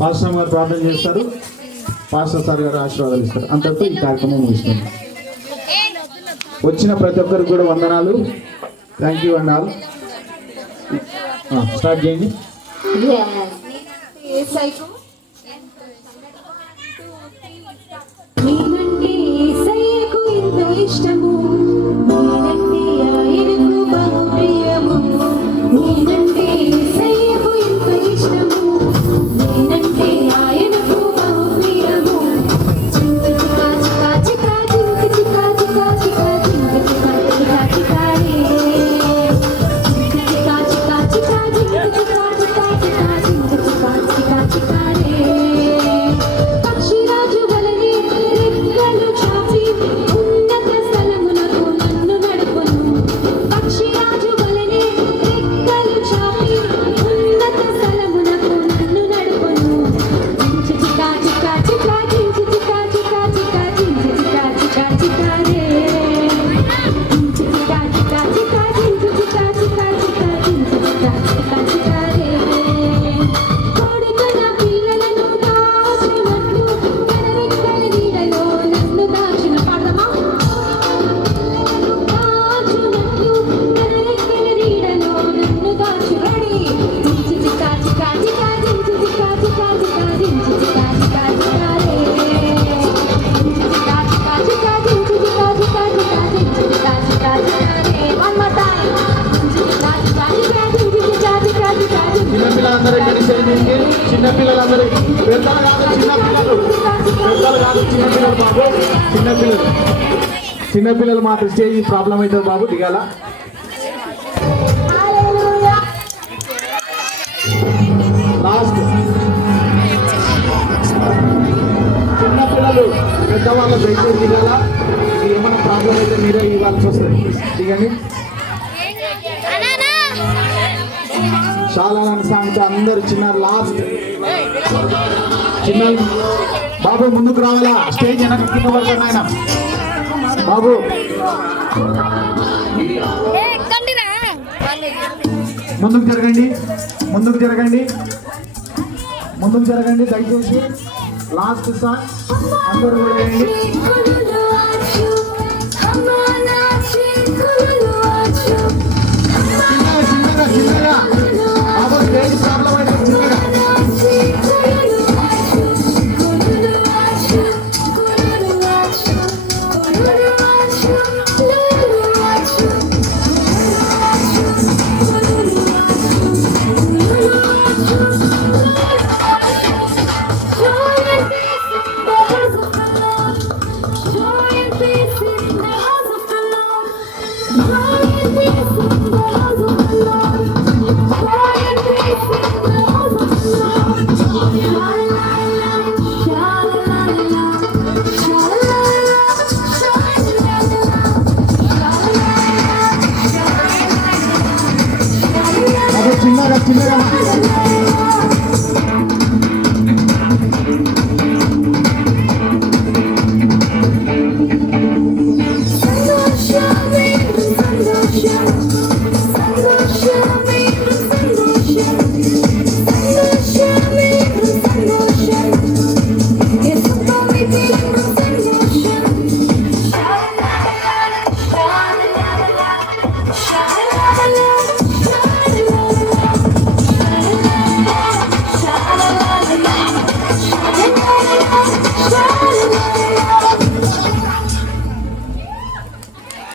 Pastor గారు ప్రార్థన చేస్తారు, పాస్టర్ సార్ గారు ఆశీర్వాదాలు ఇస్తారు. అంతటితో ఈ కార్యక్రమం ముగిస్తుంది. వచ్చిన ప్రతి ఒక్కరికి కూడా వందనాలు. Thank you and all. Start చేయండి. నేనంటే యేసయ్యకు ఎంతో ఇష్టము, నేనంటే ఆయనకు బహు ప్రియము. నేనంటే యేసయ్యకు ఎంతో ఇష్టము, నేనంటే ఆయనకు బహు ప్రియము. చింకి చికా చికా చికా చింకి చికా చికా చికా చింకి చికా చికా చికా రే. చింకి చికా చికా చికా చింకి చికా చికా చికా చింకి చికా చికా చికా రే. పక్షిరాజు వలె రెక్కలు చాపి ఉన్నత స్థలమునకు నన్ను నడుపును. పక్షిరాజు వలె రెక్కలు చాపి ఉన్నత స్థలమునకు నన్ను నడుపును. చించి చికా చికా చికా చించి చికా చికా చికా చించి చికా చికా చికా రే. చించి చికా చికా చికా చించి చికా చికా చికా చించి చికా చికా చికా రే. కోడి తన పిల్లలను దాచినట్లు తన రెక్కల నీడలో నన్ను దాచిన పాడమా. దాచినట్లు తన రెక్కల నీడలో నన్ను దాచి. రెడీ. చించి చికా చికా చికా చించి చికా చికా చికా చించి చికా చికా చికా రే. చించి చికా చికా చికా చించి చికా చికా చికా చించి చికా చికా చికా రే. One more time. చించి చికా చికా చికా చించి చికా చికా చికా చించి చిన్నపిల్లలందరూ ఇక్కడ చేయండి. చిన్నపిల్లలందరూ పెద్దలు కాదు, చిన్నపిల్లలు పెద్దలు కాదు, చిన్నపిల్లలు బాబు. చిన్నపిల్లలు మాత్రం స్టేజ్ ప్రాబ్లం అవుతుంది బాబు, దిగాల. లాస్ట్ చిన్నపిల్లలు పెద్దవాళ్ళ దయచేసి దిగాల. ఏమైనా ప్రాబ్లం అయితే మీరే ఇవ్వాల్సి వస్తుంది. దిగండి. చాలా సాంగ్తో అందరు చిన్న లాస్ట్ చిన్న బాబు ముందుకు రావాలా. స్టేజ్ వెనక కింద పడుతుంది ఆయన. బాబు ముందుకు జరగండి, ముందుకు జరగండి, ముందుకు జరగండి దయచేసి. లాస్ట్ సాంగ్ అందరూ కూడా వేయండి.